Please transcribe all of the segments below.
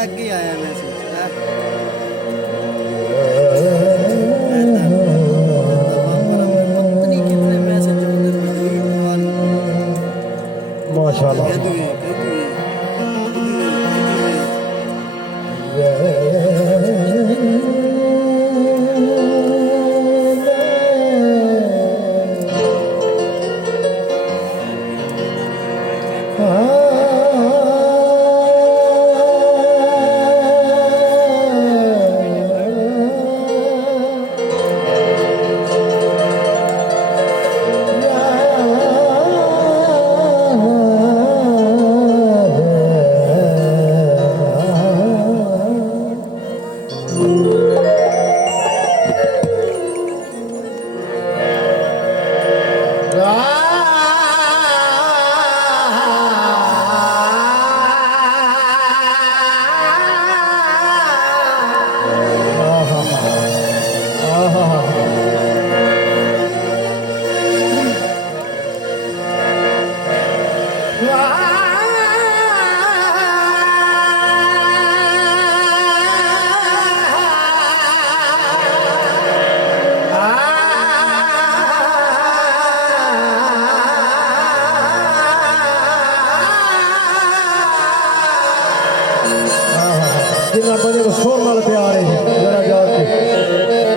आगे आया मैं सोचा पत्नी कितने मैसेज माशाल्लाह जिन्ना बने को शोर नाल प्यार है जरा जाओ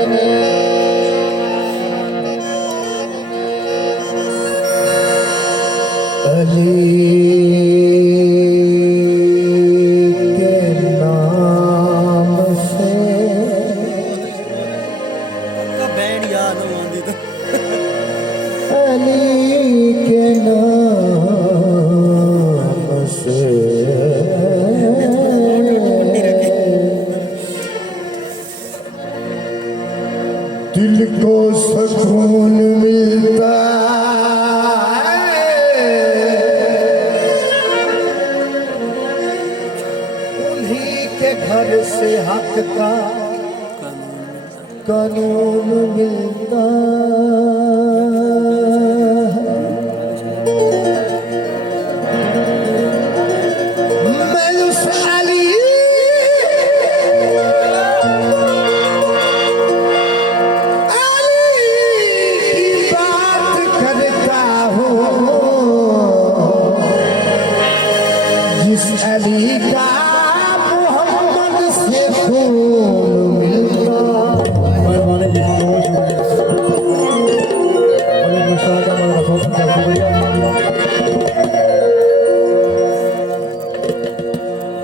अली के नाम से बैंड याद हो आंदी तो अली के नाम से दिल को सुकून मिलता है उन्हीं के घर से हक का कानून मिलता अली का मोहम्मद से खून मिलता मेहरबानी जी बहुत शुक्रिया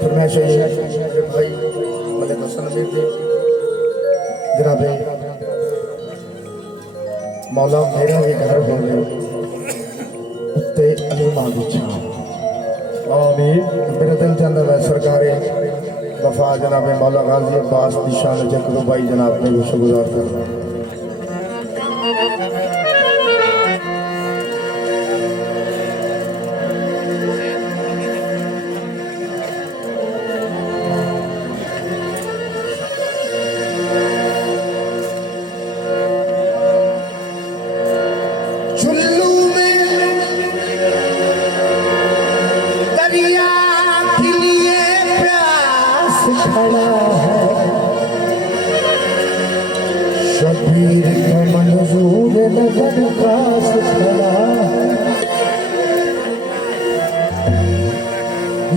फरमाइश है भाई मलिक हसन अमीर जी जनाब मौला मेरा भी घर होने उत्ते अलीमा दी छां आमीन मेरे दिल के अंदर है सरकारे वफा जनाब मौला गाजी अब्बास की शान जकरो भाई जनाब ने भी शुक्रगुजार करना शबीर का मंजूर नजर खास खड़ा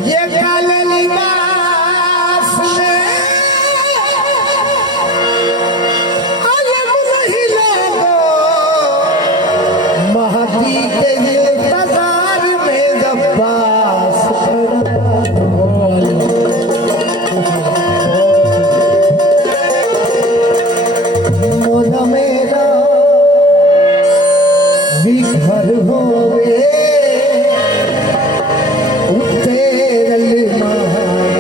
ये काले लिबास में अलग नहीं लगो महदी के इंतजार में अब्बास मोला मेरा भी घर होवे उत्ते अलीमा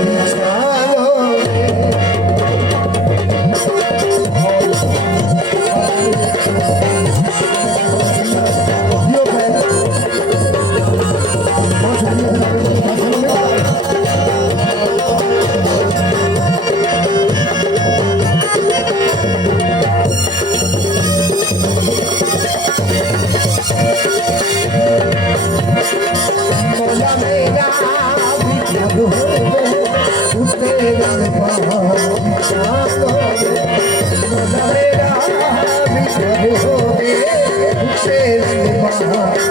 बिछालो Yeah.